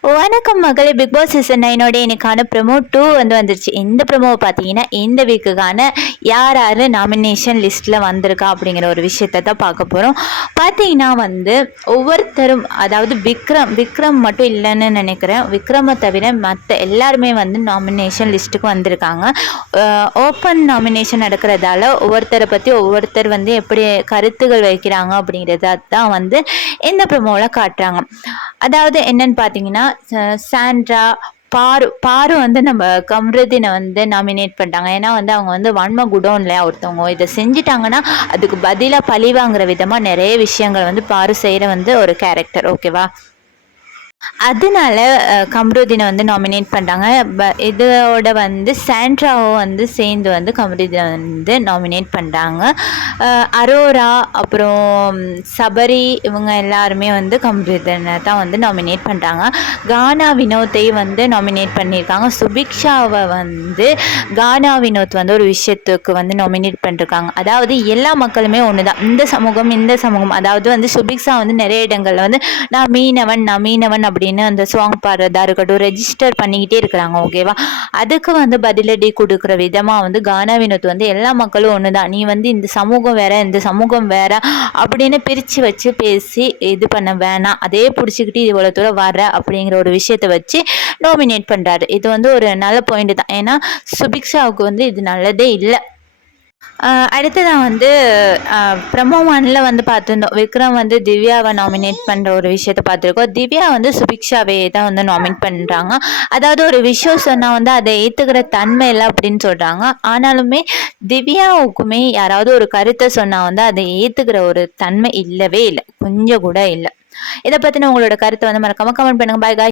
வணக்கம் மகளே big Boss season நைனோட எனக்கான ப்ரமோ டூ வந்து வந்துருச்சு. இந்த ப்ரமோவை பார்த்தீங்கன்னா இந்த வீக்குக்கான யார் யார் நாமினேஷன் லிஸ்ட்டில் வந்திருக்கா அப்படிங்கிற ஒரு விஷயத்தை தான் பார்க்க போகிறோம் பார்த்தீங்கன்னா வந்து ஒவ்வொருத்தரும் அதாவது விக்ரம் விக்ரம் மட்டும் இல்லைன்னு நினைக்கிறேன். விக்ரமை தவிர மற்ற எல்லாருமே வந்து நாமினேஷன் லிஸ்ட்டுக்கு வந்திருக்காங்க. ஓப்பன் நாமினேஷன் நடக்கிறதால ஒவ்வொருத்தரை பற்றி ஒவ்வொருத்தர் வந்து எப்படி கருத்துகள் வைக்கிறாங்க அப்படிங்கிறத தான் வந்து இந்த ப்ரமோவில் காட்டுறாங்க. அதாவது என்னன்னு பார்த்தீங்கன்னா சாண்ட்ரா பாரு பாரு வந்து நம்ம கம்ருதினை வந்து நாமினேட் பண்ணிட்டாங்க. ஏன்னா வந்து அவங்க வந்து வன்ம குடோன்ல ஒருத்தவங்க இதை செஞ்சிட்டாங்கன்னா அதுக்கு பதிலாக பழி வாங்குற விதமாக நிறைய விஷயங்கள் வந்து பாரு செய்கிற வந்து ஒரு கேரக்டர் ஓகேவா அதனால கமருதீனை வந்து நாமினேட் பண்ணுறாங்க ப இதோட வந்து சாண்ட்ராவும் வந்து சேர்ந்து வந்து கமருதீனை வந்து நாமினேட் பண்ணுறாங்க அரோரா அப்புறம் சபரி இவங்க எல்லாருமே வந்து கமருதீனை தான் வந்து நாமினேட் பண்ணுறாங்க கானா வினோத்தை வந்து நாமினேட் பண்ணியிருக்காங்க. சுபிக்ஷாவை வந்து கானா வினோத் வந்து ஒரு விஷயத்துக்கு வந்து நாமினேட் பண்ணிருக்காங்க. அதாவது எல்லா மக்களுமே ஒன்று தான் இந்த சமூகம் இந்த சமூகம். அதாவது வந்து சுபிக்ஷா வந்து நிறைய இடங்களில் வந்து நான் மீனவன் நான் மீனவன் அப்படின்னு அந்த சாங் பாடுறதா இருக்கட்டும் ரெஜிஸ்டர் பண்ணிக்கிட்டே இருக்கிறாங்க ஓகேவா அதுக்கு வந்து பதிலடி கொடுக்குற விதமாக வந்து கானா வினோத் வந்து எல்லா மக்களும் ஒன்று தான் நீ வந்து இந்த சமூகம் வேற இந்த சமூகம் வேற அப்படின்னு பிரித்து வச்சு பேசி இது பண்ண வேணாம். அதே பிடிச்சிக்கிட்டு இவ்வளோ தூரம் வர அப்படிங்கிற ஒரு விஷயத்தை வச்சு நாமினேட் பண்ணுறாரு இது வந்து ஒரு நல்ல பாயிண்ட் தான். ஏன்னா சுபிக்ஷாவுக்கு வந்து இது நல்லதே இல்லை. அடுத்ததான் வந்து ப்ரமோ ஒன்ல வந்து பார்த்துருந்தோம். விக்ரம் வந்து திவ்யாவை நாமினேட் பண்ணுற ஒரு விஷயத்த பார்த்துருக்கோம். திவ்யா வந்து சுபிக்ஷாவே தான் வந்து நாமினேட் பண்ணுறாங்க அதாவது ஒரு விஷயம் சொன்னால் வந்து அதை ஏற்றுக்கிற தன்மை இல்லை அப்படின்னு சொல்கிறாங்க ஆனாலுமே திவ்யாவுக்குமே யாராவது ஒரு கருத்தை சொன்னால் வந்து அதை ஏற்றுக்கிற ஒரு தன்மை இல்லவே இல்லை. கொஞ்சம் கூட இல்லை. இதை பற்றின உங்களோட கருத்தை வந்து மறக்காம கமெண்ட் பண்ணுங்க. பாய் காய்